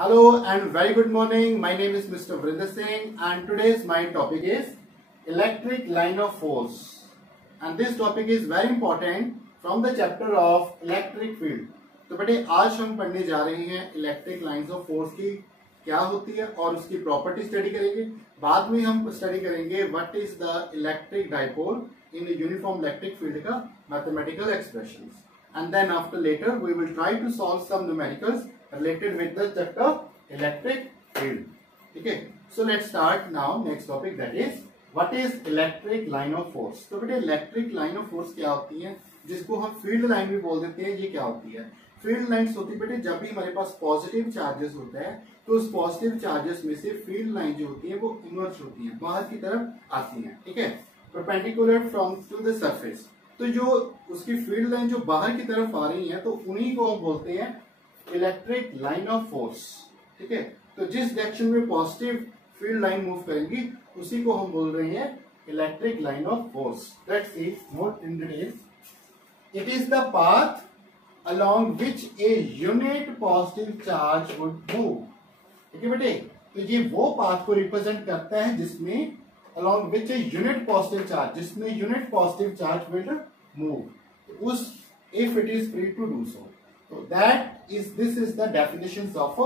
Hello and very good morning. My name is Mr. Vrinder Singh and today's my topic is electric line of force. And this topic is very important from the chapter of electric field. तो बेटे आज हम पढ़ने जा रहे हैं electric lines of force की क्या होती है और उसकी प्रॉपर्टी स्टडी करेंगे. बाद में हम स्टडी करेंगे what is the electric dipole in uniform electric field का mathematical expressions. And then after later we will try to solve some numericals related with the chapter electric field. Okay, so let's start now next topic, that is what is electric line of force. तो बेटे electric line of force क्या होती है, जिसको हम field line भी बोल देते हैं, ये क्या होती है. फील्ड लाइन्स होती है बेटे जब भी हमारे पास पॉजिटिव चार्जेस होता है तो उस पॉजिटिव चार्जेस में से फील्ड लाइन जो होती है वो इमर्ज होती है, बाहर की तरफ आती है. ठीक है, perpendicular from to the surface. तो जो उसकी फील्ड लाइन जो बाहर की तरफ आ रही है तो उन्हीं को हम बोलते हैं इलेक्ट्रिक लाइन ऑफ फोर्स. ठीक है, तो जिस डायरेक्शन में पॉजिटिव फील्ड लाइन मूव करेंगी उसी को हम बोल रहे हैं electric line of force. Let's see more in detail. It is the path along which a unit positive charge would move. ठीक है बेटे, तो ये वो पाथ को रिप्रेजेंट करता है जिसमें along which a unit positive charge, जिसमें unit positive charge will move. उस if it is free to do so. So that is this is the definitions of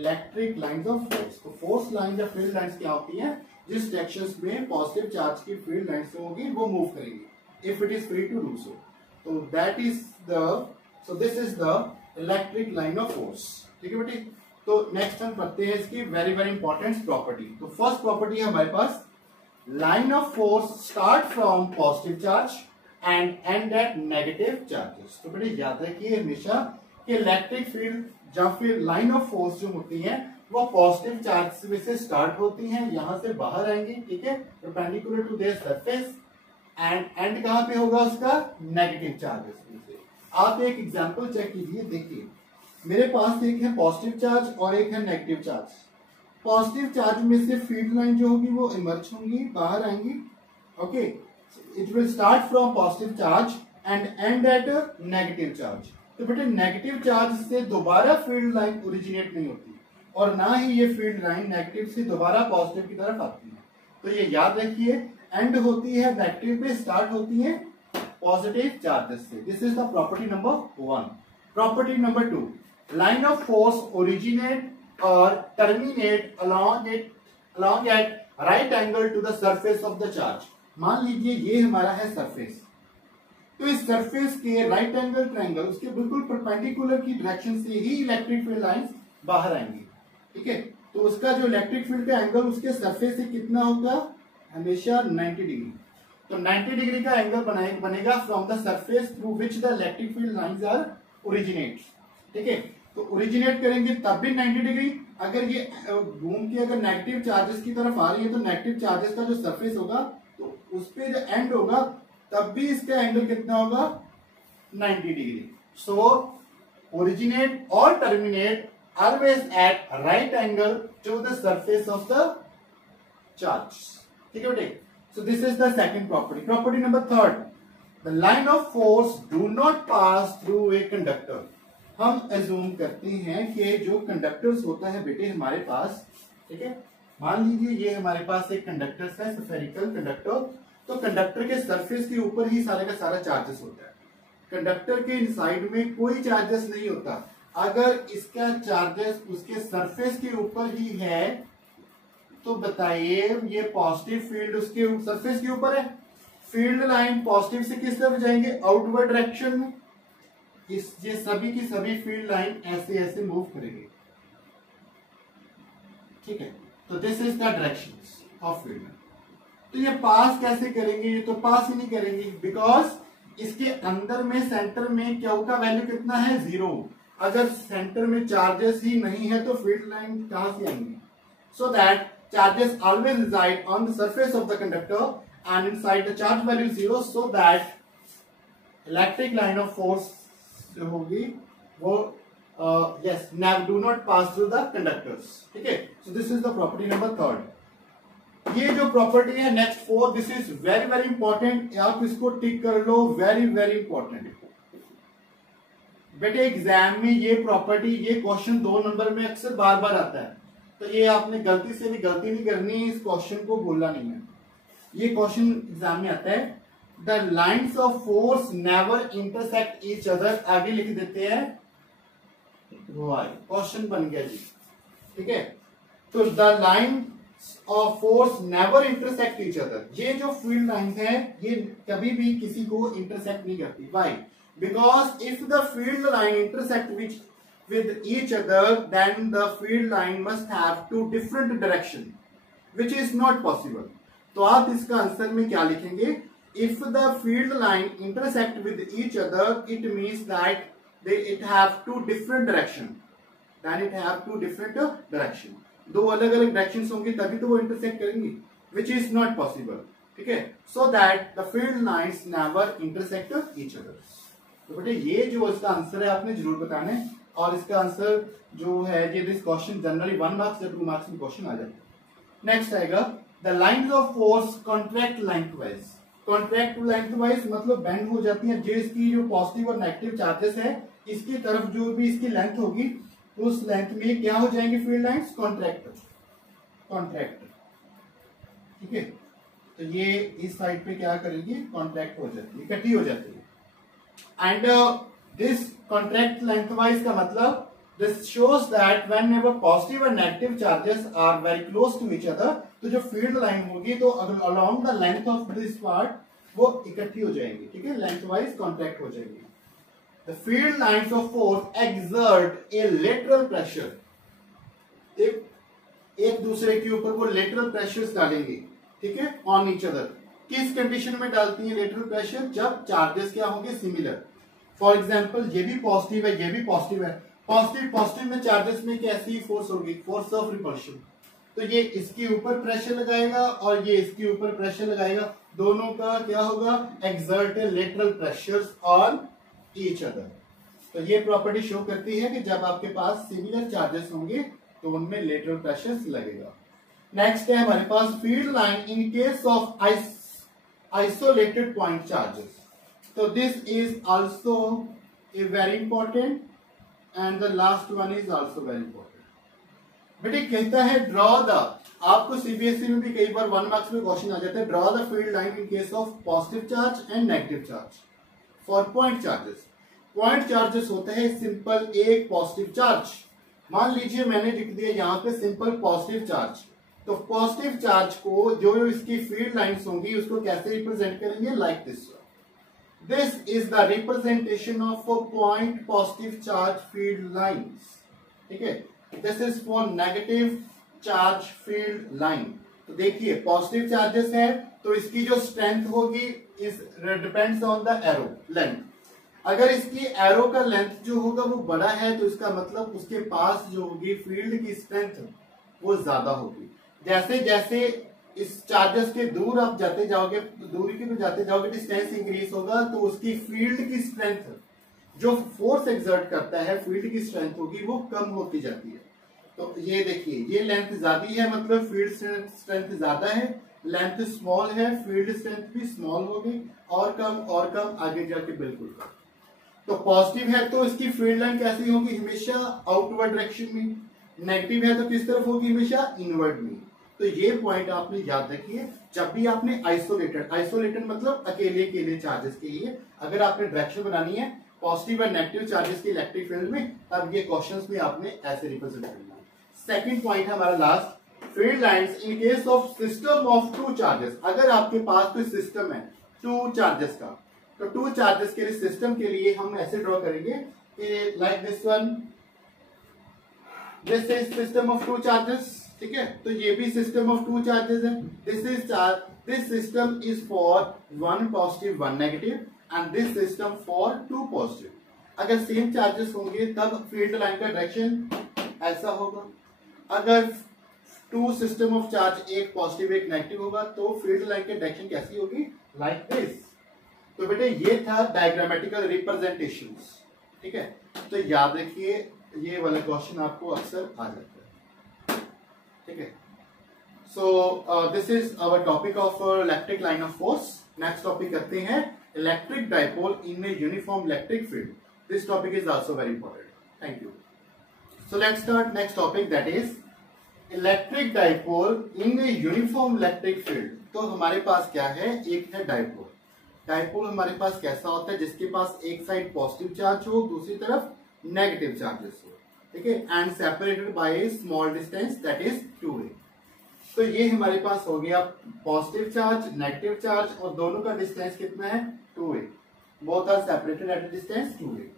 electric lines of force. तो force lines या field lines क्या होती हैं, जिस directions में positive charge की field lines होगी वो move करेंगी if it is free to do so. So that is the this is the electric line of force. ठीक है बेटी, तो next हम पढ़ते हैं इसकी very very important property. तो first property है हमारे पास line of force start from positive charge and end at negative charges. तो बेटे याद रखिए हमेशा कि इलेक्ट्रिक फील्ड या फिर लाइन ऑफ फोर्स जो होती है वो पॉजिटिव चार्ज में से स्टार्ट होती हैं, यहां से बाहर आएंगी. ठीक है, perpendicular to their surface and and कहां पे होगा उसका, नेगेटिव चार्जेस में से. आप एक एग्जांपल चेक कीजिए. देखिए मेरे पास एक है पॉजिटिव चार्ज और एक है नेगेटिव चार्ज. पॉजिटिव चार्ज में से फील्ड लाइन जो होगी वो इमर्ज होंगी, बाहर आएंगी. Okay, it will start from positive charge and and at negative charge. तो बेटे नेगेटिव चार्ज से दोबारा फील्ड लाइन ओरिजिनेट नहीं होती और ना ही ये फील्ड लाइन नेगेटिव से दोबारा पॉजिटिव की तरफ आती है. तो ये याद रखिए, एंड होती है नेगेटिव पे, स्टार्ट होती है पॉजिटिव चार्जेस से. This is the property number 1. Property number 2, line of force originate or terminate along at right angle to the surface of the charge. मान लीजिए ये हमारा है सरफेस, तो इस सरफेस के राइट एंगल ट्रायंगल उसके बिल्कुल परपेंडिकुलर की डायरेक्शन से ही इलेक्ट्रिक फील्ड लाइंस बाहर आएंगी. ठीक है, तो उसका जो इलेक्ट्रिक फील्ड का एंगल उसके सरफेस से कितना होगा, हमेशा 90 डिग्री. तो 90 डिग्री का एंगल बनेगा from the surface through which the electric field lines are originate. ठीक है, तो ओरिजिनेट करेंगे तब भी 90 डिग्री. अगर ये घूम के अगर नेगेटिव चार्जेस की तरफ आ रही है तो नेगेटिव चार्जेस का जो सरफेस होगा तो उस पे जो एंड होगा तब भी इसका एंगल कितना होगा, 90 डिग्री. सो ओरिजिनेट और terminate always at right angle to the surface of the charge. ठीक है बेटे, so this is the second property. Property number 3, the line of force do not pass through a conductor. हम assume करते हैं कि जो conductors होता है बेटे हमारे पास, ठीक है, मान लीजिए ये हमारे पास एक कंडक्टर है, स्फेरिकल कंडक्टर. तो कंडक्टर के सरफेस के ऊपर ही सारे का सारा चार्जेस होता है. कंडक्टर के इनसाइड में कोई चार्जेस नहीं होता. अगर इसका चार्जेस उसके सरफेस के ऊपर ही है तो बताइए ये पॉजिटिव फील्ड उसके सरफेस के ऊपर है. फील्ड लाइन पॉजिटिव से किस तरफ जाएंगे, आउटवर्ड डायरेक्शन में. ये सभी की सभी फील्ड लाइन ऐसे ऐसे मूव करेंगे. ठीक है, तो this is the direction of field line. तो ये पास कैसे करेंगे, ये तो पास ही नहीं करेंगे बिकॉज इसके अंदर में सेंटर में क्यू का वैल्यू कितना है, 0. अगर सेंटर में चार्जेस ही नहीं है तो फील्ड लाइन कहां से आएंगी. So that charges always reside on the surface of the conductor and inside the charge value 0, so that electric line of force जो होगी वो yes do not pass through the conductors. ठीक है, so this is the property number 3. ये जो property है next 4, this is very very important. आप इसको टिक कर लो, वेरी वेरी इंपॉर्टेंट. बेटे एग्जाम में ये प्रॉपर्टी, ये क्वेश्चन 2 नंबर में अक्सर बार बार आता है, तो ये आपने गलती से भी गलती नहीं करनी, इस क्वेश्चन को बोलना नहीं है। ये क्वेश्चन एग्जाम में आता है, the lines of force never intersect each other, आगे लिख देते हैं वाई, क्वेश्चन बन गया जी, ठीक है। तो the line of force never intersect each other, ये जो फील्ड लाइंस है ये कभी भी किसी को इंटरसेक्ट नहीं करती। Why? Because if the field line intersect with each other, then the field line must have two different direction, which is not possible. तो आप इसका आंसर में क्या लिखेंगे? If the field line intersect with each other, it means that it have two different direction. Then it have two different direction. दो अलग अलग directions होंगे तभी तो वो इंटरसेक्ट करेंगे, which is not possible. ठीक है? So that the field lines never intersect each other. तो बेटे ये जो इसका आंसर है आपने जरूर बताना है, और इसका आंसर जो है ये दिस क्वेश्चन जनरली 1 मार्क्स या 2 मार्क्स में क्वेश्चन आ जाता है। नेक्स्ट आएगा the lines of force contract lengthwise. Contract lengthwise मतलब बेंड हो जाती है, जो इसकी जो पॉजिटिव और नेगेटिव चार्जेस है इसकी तरफ जो भी इसकी लेंथ होगी उस लेंथ में क्या हो जाएंगे फील्ड लाइंस? कॉन्ट्रैक्ट। ठीक है, तो ये इस साइड पे क्या करेगी? कॉन्ट्रैक्ट हो जाती है, इकट्ठी हो जाती है। एंड दिस कॉन्ट्रैक्ट लेंथवाइज का मतलब this shows that whenever positive and negative charges are very close to each other, तो जो फील्ड लाइन होगी तो along the length of this part वो इकट्ठी हो जाएंगी। ठीक है, लेंथवाइज कॉन्ट्रैक्ट हो जाएंगी। The field lines of force exert A lateral pressure, एक दूसरे के ऊपर वो लेटरल प्रेशर्स डालेंगे। ठीक है, ऑन ईच अदर। किस कंडीशन में डालती है लेटरल प्रेशर? जब चार्जेस क्या होंगे? सिमिलर। फॉर एग्जाम्पल ये भी पॉजिटिव है, ये भी पॉजिटिव है, पॉजिटिव में चार्जेस में कैसी फोर्स होगी? Force of repulsion. तो ये इसके ऊपर प्रेशर लगाएगा और ये इसके ऊपर प्रेशर लगाएगा, दोनों का क्या होगा? Exert lateral pressures on each other. तो ये प्रॉपर्टी शो करती है कि जब आपके पास सिमिलर चार्जेस होंगे तो उनमें लेटरल प्रेशर्स लगेगा। नेक्स्ट है हमारे पास field line in case of isolated point charges. So this is also a very important and the last one is also very important. बेटे कहता है ड्रॉ द, आपको सीबीएसई में भी कई बार 1 मार्क्स में क्वेश्चन आ जाता है, draw the field line in case of positive charge and negative charge for point charges. Point charges होते हैं सिंपल एक पॉजिटिव चार्ज। मान लीजिए मैंने लिख दिया यहाँ पे सिंपल पॉजिटिव चार्ज, तो पॉजिटिव चार्ज को जो इसकी फील्ड लाइंस होंगी उसको कैसे रिप्रेजेंट करेंगे? Like this. This is the representation of a point positive charge field lines. ठीक है, this is for negative charge field line. तो देखिए पॉजिटिव चार्जेस है तो इसकी जो स्ट्रेंथ होगी is depends on the arrow length. अगर इसकी एरो का लेंथ जो होगा वो बड़ा है तो इसका मतलब उसके पास जो होगी फील्ड की स्ट्रेंथ वो ज्यादा होगी। जैसे जैसे इस चार्जेस के दूर आप जाते जाओगे, दूरी के भी जाते जाओगे, डिस्टेंस इंक्रीज होगा तो उसकी फील्ड की स्ट्रेंथ जो फोर्स एक्सर्ट करता है फील्ड की स्ट्रेंथ होगी वो कम होती जाती है। तो ये देखिए ये लेंथ ज्यादा है मतलब फील्ड स्ट्रेंथ ज्यादा है, लेंथ स्मॉल है फील्ड स्ट्रेंथ भी स्मॉल होगी, और कम आगे जाके बिल्कुल कम। तो पॉजिटिव है तो इसकी फील्ड लाइन कैसी होगी? हमेशा आउटवर्ड डायरेक्शन में। नेगेटिव है तो किस तरफ होगी? हमेशा इनवर्ड में। तो ये पॉइंट आपने याद रखिए जब भी आपने आइसोलेटेड मतलब अकेले चार्जेस के लिए अगर आपने डायरेक्शन बनानी है पॉजिटिव और नेगेटिव चार्जेस की इलेक्ट्रिक फील्ड में, तब ये क्वेश्चंस में आपने ऐसे रिप्रेजेंट करना है। सेकंड पॉइंट है हमारा last, field lines in case of system of 2 charges. अगर आपके पास कोई सिस्टम है 2 चार्जेस का, तो 2 चार्जेस के लिए सिस्टम के लिए हम ऐसे ड्रॉ करेंगे कि like this one, this is system of 2 charges. ठीक है, तो ये भी सिस्टम ऑफ 2 चार्जेस है। This system is for 1 positive 1 negative and this system for 2 positive. अगर सेम चार्जेस होंगे तब फील्ड लाइन का डायरेक्शन ऐसा होगा। अगर 2 सिस्टम ऑफ चार्ज, एक पॉजिटिव एक नेगेटिव होगा तो फील्ड लाइन की डायरेक्शन कैसी होगी? Like this. तो बेटे ये था डायग्रामेटिकल रिप्रेजेंटेशंस। ठीक है, तो याद रखिए ये वाला क्वेश्चन आपको अक्सर आ जाता है। ठीक है, so this is our topic of electric line of force. Next topic करते हैं electric dipole in a uniform electric field. This topic is also very important. Thank you. So let's start next topic, that is electric dipole in uniform electric field. तो हमारे पास क्या है, एक है dipole. Dipole हमारे पास कैसा होता है, जिसके पास एक साइड पॉजिटिव चार्ज हो, दूसरी तरफ नेगेटिव चार्जेस हो, ठीक है, and separated by small distance that is 2a। तो ये हमारे पास हो गया पॉजिटिव चार्ज, नेगेटिव चार्ज, और दोनों का डिस्टेंस कितना है, 2a। Both are separated at distance 2a।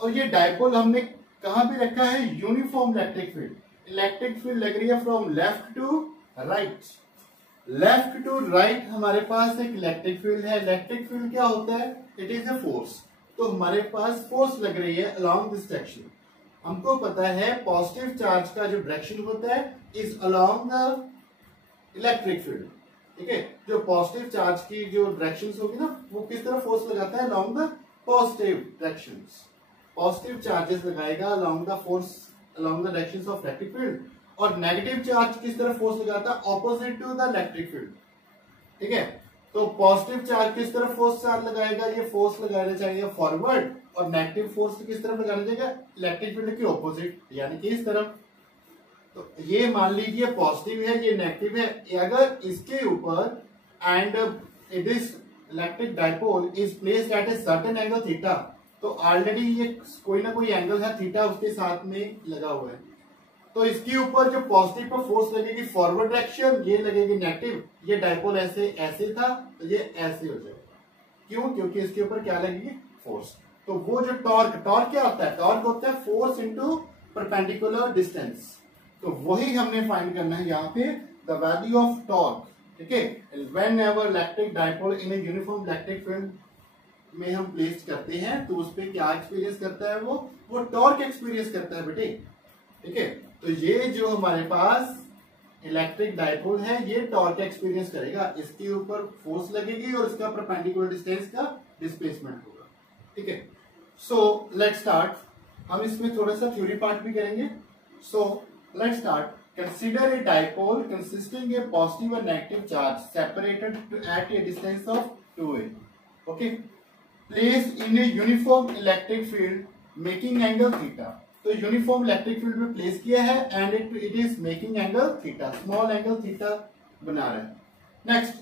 और ये डाइपोल हमने कहां पे रखा है, uniform electric field. Electric field लग रही है from left to right. Left to right हमारे पास एक इलेक्ट्रिक फील्ड है। इलेक्ट्रिक फील्ड क्या होता है, इट इज ए फोर्स। तो हमारे पास फोर्स लग रही है अलोंग दिस डायरेक्शन। हमको पता है पॉजिटिव चार्ज का जो डायरेक्शन होता है is along the electric field, ठीक है। जो पॉजिटिव चार्ज की जो डायरेक्शंस होगी ना, वो किस तरह फोर्स लगाता है, along the positive directions. Positive charges लगाएगा along the force along the directions of electric field, और नेगेटिव चार्ज किस तरह फोर्स लगाता है, opposite to the electric field, ठीक है। तो पॉजिटिव चार्ज किस तरह फोर्स चार्ज लगाएगा, ये फोर्स लगाना चाहिए फॉरवर्ड, और नेगेटिव फोर्स किस तरफ लगाना चाहिए, इलेक्ट्रिक फील्ड के ऑपोजिट, यानी कि इस तरफ। तो ये मान लीजिए पॉजिटिव है, ये नेगेटिव है। अगर इसके ऊपर and this electric dipole is placed at a certain angle theta, तो ऑलरेडी ये कोई ना कोई एंगल है थीटा उसके साथ में लगा हुआ है। तो इसके ऊपर जो पॉजिटिव पर फोर्स लगेगी फॉरवर्ड डायरेक्शन, ये लगेगी नेगेटिव। ये डाइपोल ऐसे ऐसे था, तो ये ऐसे हो जाएगा। क्यों, क्योंकि इसके ऊपर क्या लगेगी, फोर्स। तो वो जो टॉर्क क्या होता है, टॉर्क होता है फोर्स इनटू परपेंडिकुलर डिस्टेंस। तो वही हमने फाइंड करना है यहाँ पे, द वैल्यू ऑफ टॉर्क, ठीक है। When ever electric dipole in a uniform electric field में हम प्लेस करते हैं, तो उस पर क्या एक्सपीरियंस करता है, वो टॉर्क एक्सपीरियंस करता है बेटे, ठीक है। तो ये जो हमारे पास इलेक्ट्रिक डाइपोल है, ये टॉर्क एक्सपीरियंस करेगा। इसके ऊपर फोर्स लगेगी और इसका परपेंडिकुलर डिस्टेंस का डिस्प्लेसमेंट होगा, ठीक है। So let's start. हम इसमें थोड़ा सा थ्योरी पार्ट भी करेंगे। So let's start. Consider a dipole consisting a positive और negative charge separated at a distance of 2a, okay, placed in a uniform electric field making angle theta. तो uniform electric field में place किया है and it is making angle theta, small angle theta बना रहा है। Next,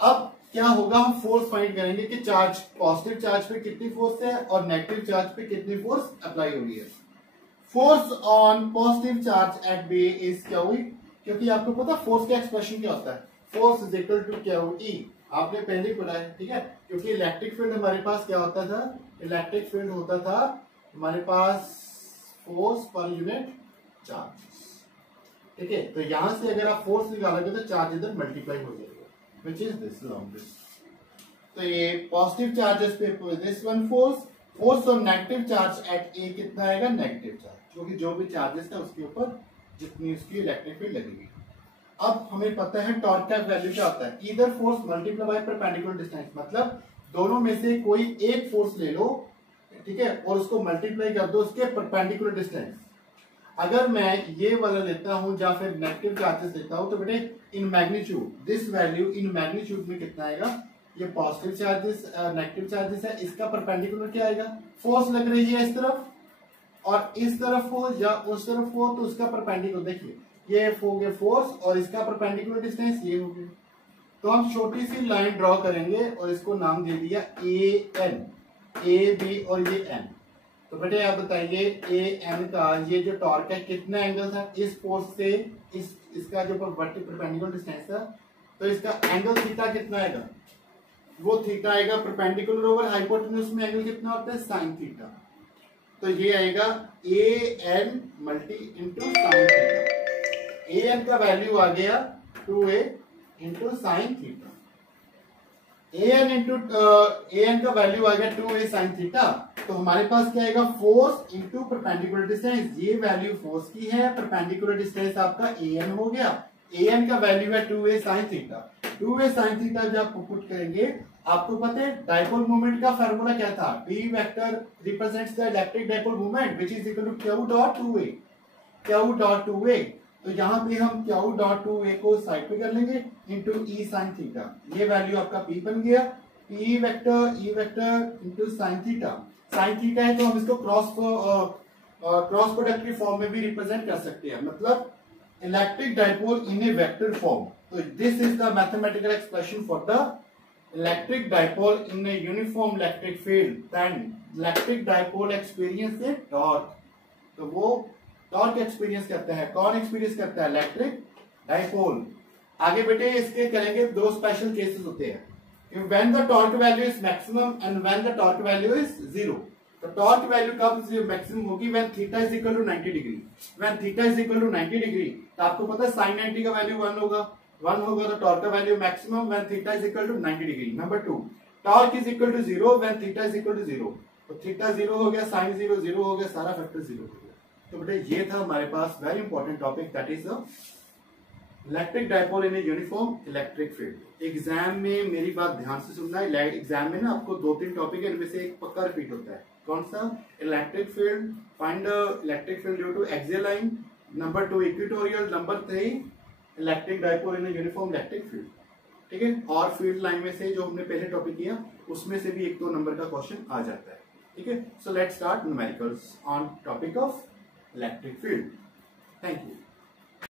अब क्या होगा, हम फोर्स फाइंड करेंगे कि चार्ज पॉजिटिव चार्ज पे कितनी फोर्स है और नेगेटिव चार्ज पे कितनी फोर्स अप्लाई हो रही है। Force on positive charge at B is क्या हुई, क्योंकि आपको पता फोर्स का एक्सप्रेशन क्या होता है, फोर्स इज इक्वल टू क्या हो, ई। आपने पहले ही पढ़ा है, ठीक है। क्योंकि इलेक्ट्रिक फील्ड हमारे पास क्या होता था, इलेक्ट्रिक फील्ड होता था हमारे पास फोर्स पर यूनिट चार्ज, ठीक है। तो यहां से अगर आप फोर्स निकालोगे तो चार्ज इधर मल्टीप्लाई हो जाएगा, which is this long this. तो ये पॉजिटिव चार्जेस पे दिस वन फोर्स और नेगेटिव चार्ज एट ए कितना आएगा, नेगेटिव चार्ज, क्योंकि जो भी चार्जेस है उसके ऊपर जितनी उसकी इलेक्ट्रिक फील्ड लगेगी। अब हमें पता है टॉर्क का वैल्यू क्या होता है, either force multiply by perpendicular distance. मतलब दोनों में से कोई एक फोर्स ले लो, ठीक है, और उसको मल्टीप्लाई कर दो उसके परपेंडिकुलर डिस्टेंस। अगर मैं ये वाला लेता हूं या फिर नेगेटिव चार्जेस लेता हूं, तो बेटे in magnitude this value in magnitude में कितना आएगा, ये पॉजिटिव चार्जेस नेगेटिव चार्जेस है, इसका परपेंडिकुलर क्या आएगा, फोर्स लग रही है इस तरफ और इस तरफ हो या उस तरफ हो, तो उसका परपेंडिकुलर देखिए, ये हो गया फोर्स और इसका परपेंडिकुलर डिस्टेंस ये हो गया। तो हम छोटी सी लाइन ड्रॉ करेंगे और इसको नाम दे दिया ए एन, ए बी और ये एन। तो बेटे आप बताइए ए एन का ये जो टॉर्क है कितना एंगल था, इस फोर्स से इसका जो परपेंडिकुलर डिस्टेंस था, तो इसका एंगल थीटा कितना आएगा, वो थीटा आएगा परपेंडिकुलर ओवर हाइपोटेन्यूज में एंगल कितना होता है, साइन थीटा। तो ये आएगा A N multi into sine theta. A N का वैल्यू आ गया 2a into sine theta. A N का वैल्यू आ गया 2a साइन थीटा। तो हमारे पास क्या आएगा, फोर्स इंटू परपेंडिकुलर डिस्टेंस। ये वैल्यू फोर्स की है, परपेंडिकुलर डिस्टेंस आपका ए एन हो गया। ए एन का वैल्यू है 2a sine theta. 2a sine theta जब पुट करेंगे, आपको पता है डाइपोल मोमेंट का फार्मूला क्या था, B vector represents the electric dipole moment which is equal to Q dot 2a, Q dot 2a। तो यहाँ पे हम Q डॉट 2a को साइड पे कर लेंगे इंटू E साइन थीटा। ये वैल्यू आपका P बन गया, P vector E vector into sine theta. Sine theta है तो हम इसको क्रॉस प्रोडक्ट की फॉर्म में भी रिप्रेजेंट कर सकते हैं, मतलब electric dipole in a vector form. तो this is the mathematical expression for the electric dipole in a uniform electric field, then electric dipole experience a torque. तो वो टॉर्क एक्सपीरियंस करता है, कौन एक्सपीरियंस करता है? Electric dipole. आगे बेटे इसके करेंगे, दो स्पेशल केसेस होते हैं, when the torque value is maximum and when the torque value is zero। तो टॉर्क वैल्यू कब मैक्सिमम होगी? when theta is equal to 90 degree. when theta is equal to 90 degree, तो आपको पता है sin 90 का वैल्यू 1 होगा, 1 होगा तो टॉर्क का value maximum when theta is equal to 90 degree. Number 2, torque is equal to 0 when theta is equal to 0। तो थीटा 0 हो गया, sin 0 0 हो गया, सारा फैक्टर 0 हो गया। तो बेटे ये था हमारे पास very important topic, that is the electric dipole in a uniform electric field. Exam में मेरी बात ध्यान से सुनना है, एग्जाम में ना आपको 2-3 टॉपिक है, इनमें से एक पक्का रिपीट होता है। कौन सा? Electric field, find the electric field due to axial line, number 2 equatorial, number 3 electric dipole in a uniform electric field. ठीक है, और फील्ड लाइन में से जो हमने पहले टॉपिक किया उसमें से भी 1-2 नंबर का क्वेश्चन आ जाता है। ठीक है, so let's start numericals on topic of electric field. Thank you.